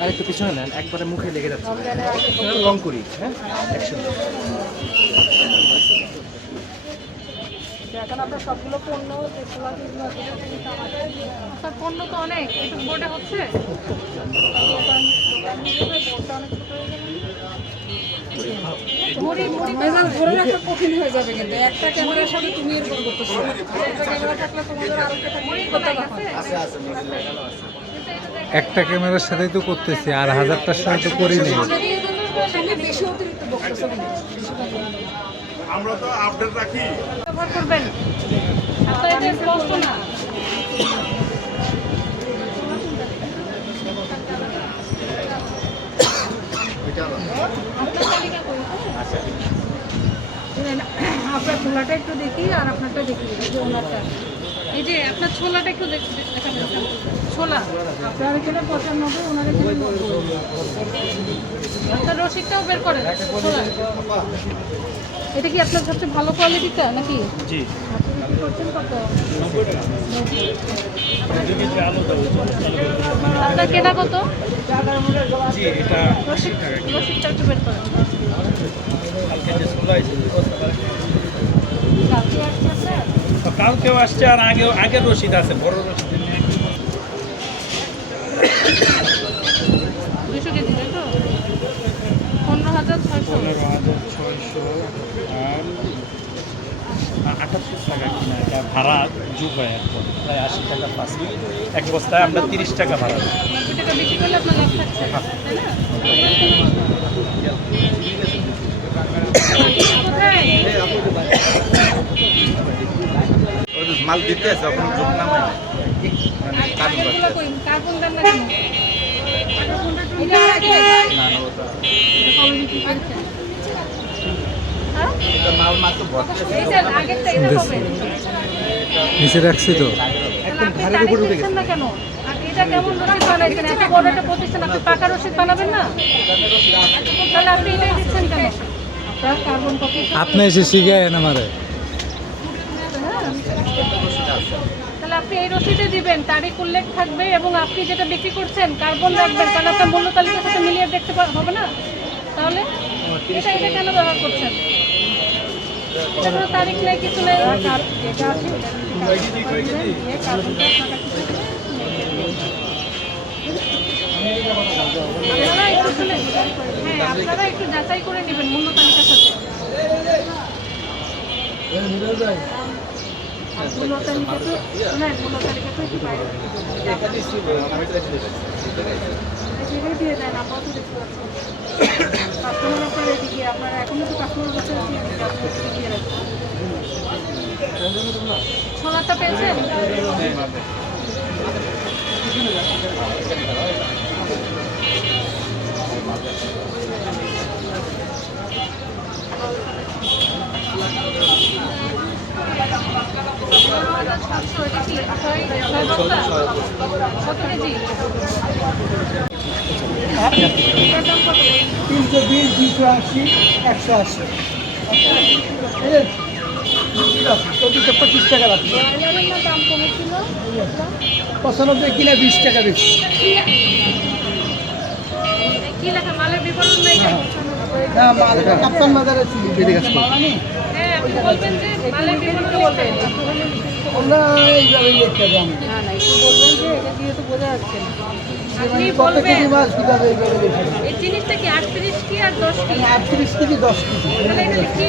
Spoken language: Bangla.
আর একটু পিছনে নেন, একবারে মুখে লেগে যাচ্ছে। রং করি, হ্যাঁ একসাথে। এখন আপনার সবগুলো পণ্য পণ্য তো অনেক একটু বোর্ডে হচ্ছে। কঠিন হয়ে যাবে কিন্তু একটা ক্যামেরার সাথে তুমি এরকম করতেছো, একটা ক্যামেরা থাকলে তোমাদের একটা ক্যামেরার সাথেই তো করতেছি, আর হাজারটার সাথে তো করিনি। বেশি অতিরিক্ত বক্তব্য আমরা তো আপডেট রাখি। ব্যবহার করবেন আপনারা এটা স্পষ্ট না। আপনার ছোলাটা একটু দেখি আর আপনারটা দেখি, এই যে ওনারটা, এই যে আপনার ছোলাটা একটু দেখাবেন। ছোলা আপনার এখানে 95, ওনার এখানে 90। আপনার রসিকটাও বের করেন। ছোলা এটা কি আপনার সবচেয়ে ভালো কোয়ালিটিটা নাকি? জি। আপনি বিক্রি করছেন কত? আপনার কেনা কত? জি, এটা রসিকটা একটু বের করেন। কালকেও আসছে, আর আগের রসিদ আছে, বড় রসিদ। 200 কেজি তাই তো? 15,600। 15,600 আর 78 টাকা কিনা, এটা ভাড়া যোগ হয় একদম প্রায় 80 টাকা প্লাস। এক বস্তায় আমরা 30 টাকা ভাড়া দিই। 90 টাকা বেশি করলে আপনার লাভ থাকছে, তাই না? কোথায়? মাল দিতে আছে এখন যোগ নামায় আগেরগুলো কই? কার্বন দেন না কেন? এটা আর আগে এটা কবে বিক্রি করেছেন? হ্যাঁ? মাল মাত্র ভর্তি। এই যে আগেরটা এটা কবে? নিচে রাখছি তো। একদম ঘাড়ের উপর উঠে গেছে না কেন? আর এটা কেমন রসিদ বানাইছেন? এত বড় একটা প্রতিষ্ঠান, আপনি পাকা রসিদ বানাবেন না? তাহলে আপনি এটাই দিচ্ছেন কেন? আপনার কার্বন কপি আপনি এসে শিখায়েন আমারে। তাহলে আপনি এই রসিদে দিবেন, তারিখ উল্লেখ থাকবে এবং আপনি যেটা বিক্রি করছেন কার্বন রাখবেন, তাহলে আপনার মূল্য তালিকার সাথে মিলিয়ে দেখতে হবে না? তাহলে এটা কেন ব্যবহার করছেন? এটা কোনো তারিখ নেই, কিছু নেই। যেটা আছে আপনারা একটু শুনেন, হ্যাঁ আপনারা একটু যাচাই করে নেবেন মূল্য তালিকার সাথে। মূল্য তালিকা তো শোনেন, মূল্য তালিকা তো একটু বাইরে সেটাই দিয়ে দেন। আপনারা তো দেখতে পাচ্ছেন কাস্টমার আপনার এদিকে, আপনারা এখনো তো কাস্টমার বসে আছে এদিকে, আপনি দিয়ে রাখছেন। ছোলাটা পেয়েছেন? কত কেজি? 320, 280, 180। 25 টাকা রাখছি। ব্রয়লারের না দাম কমেছিল? 95 কিনা 20 টাকা বেশি। কি লেখা? মালের বিবরণ নাই কেন? না মাল কাপ্তান বাজারে ছিল। হ্যাঁ আপনি বলবেন যে মালের বিবরণ বলবেন। আমরা এইভাবে লিখতে জানি। না না একটু বলবেন যে এটা দিয়ে তো বোঝা যাচ্ছে না। আপনি কত বলবেন কেজি মাছ কিভাবে এইভাবে লিখে? এই জিনিসটা কি 38 কি আর 10 কি? 38 কেজি 10 কেজি। তাহলে এটা কি